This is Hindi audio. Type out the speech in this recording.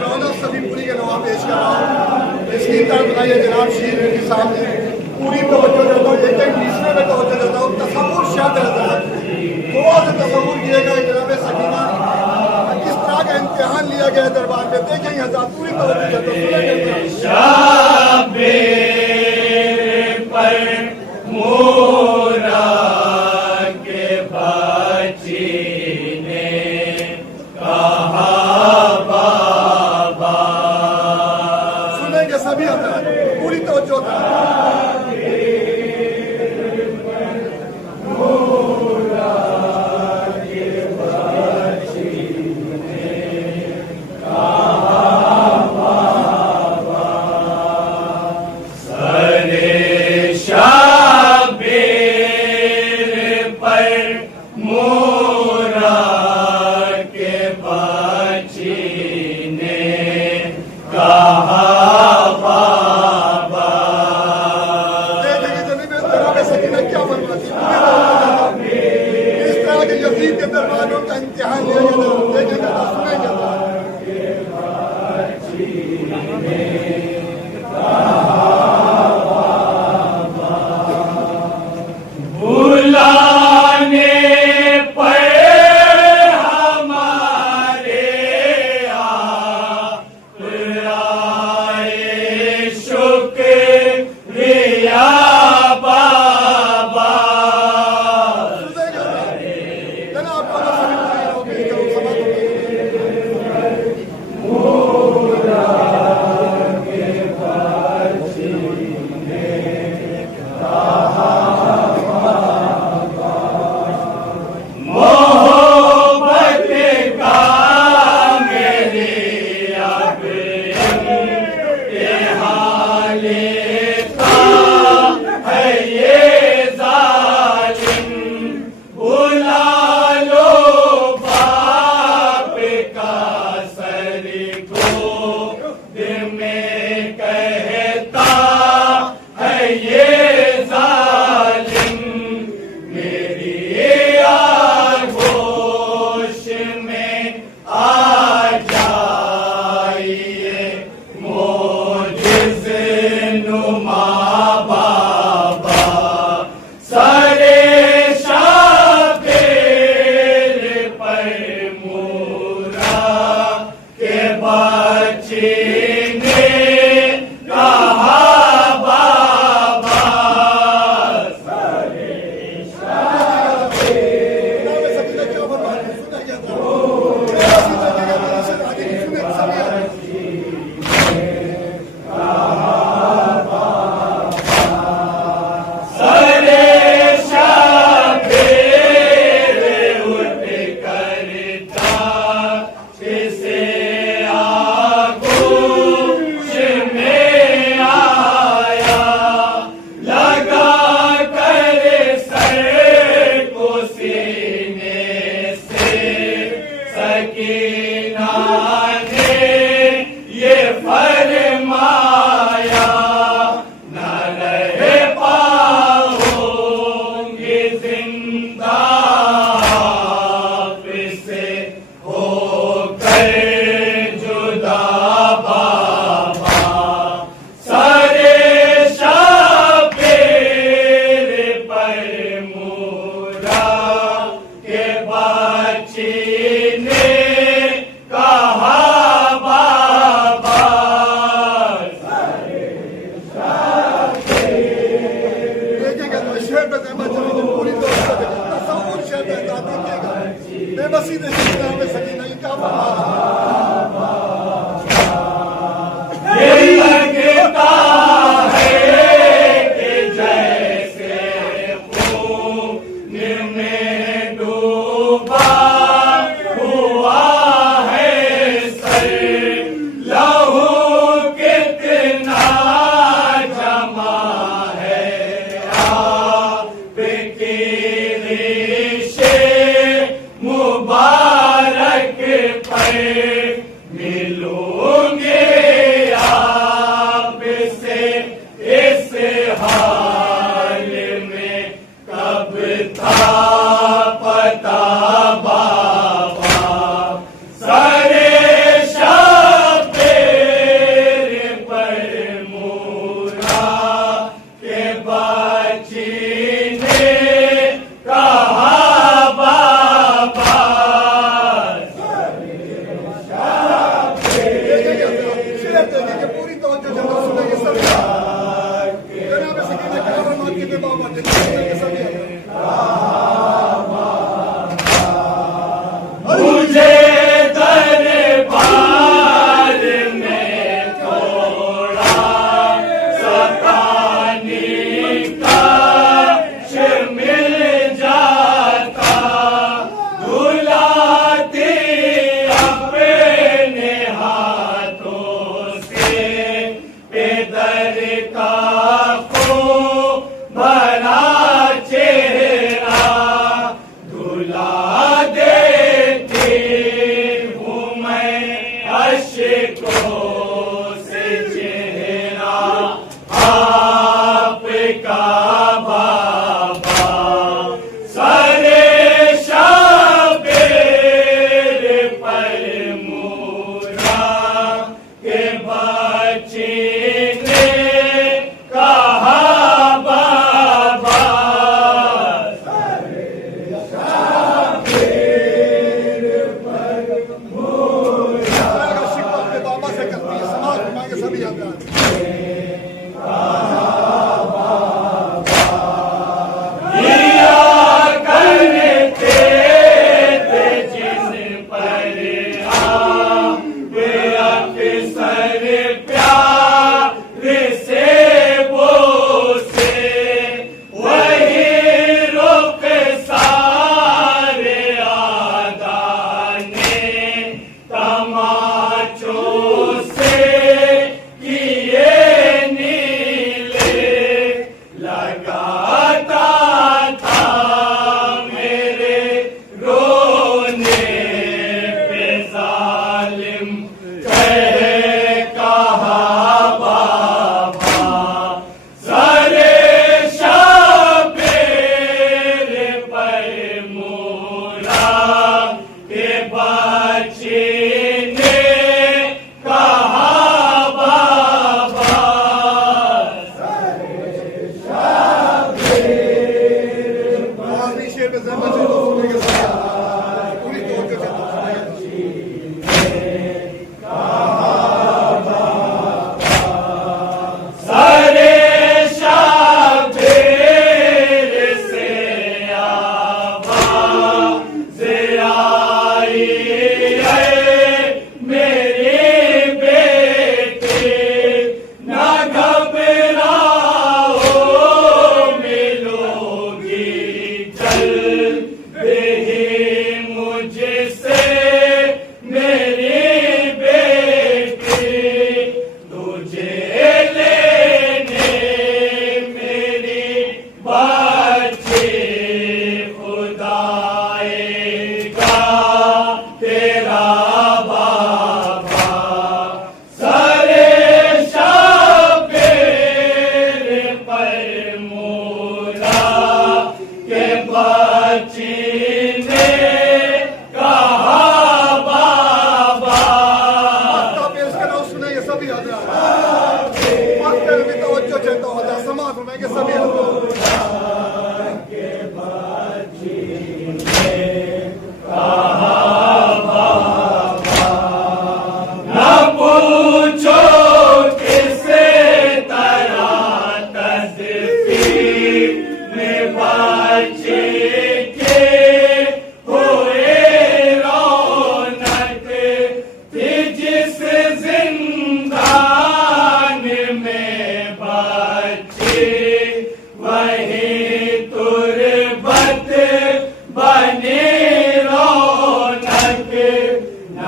रौनक सभी पूरी का नवा पेश कर रहा हूँ। इसकी तरफ बनाइए जनाब शीर के सामने पूरी तवज्जो देता हूँ, एक एक तीसरे में तवज्जो देता हूँ। तसव्वुर शायद रहता है, थोड़ा सा तसव्वुर किएगा जनाब सकीना किस तरह का इम्तिहान लिया गया दरबार में। देखेंगे हज़रात पूरी तवज्जो देता हूँ। सभी हज़रात पूरी तवज्जो के दरबारों का इम्तिहान लिया जाता है। देखेंगे तो सुनेंगे बुलाने पर हमारे आ आशिकों से चेहरा आपका बाबा सारे शाबेर पर मूरा के बच्चे ने कहा बाबा अगर शिकवा अपने बाबा से करती है समाज मांगे सभी आता है दिया करते थे जिन पर अक्सर प्यार से बोसे वही रुख सारे आदाने तमाचों से किए नीले लगाता था मेरे रोने पे जालिम कहे कहा बाबा सारे शाबेर पर मोरा के बच्चे ने कहा बाबा आखिरी शेर पे ज़हमत से तो सुनेंगे सभी पूरी तवज्जो से तो सुनेंगे सारे शाबेर से आवाज़ आई है मेरे बेटे ना घबराओ मिलोगी जल्द ही मुझसे मेरी बेटी तुझे लेने मेरी बच्ची खुदाएगा तेरा बाबा सारे शाबेर पर मोरा के बच्ची ने कहा बाबा मक्का पेश करो सुनेंगे सभी आता है मक्का में तवज्जो से तो होता समाज में के सभी आता न पूछो किसे तरह तस्वीर में बच्चे के हुए रौनक थी जिस जिंदान में बच्चे वही तुरबत बने रौनक न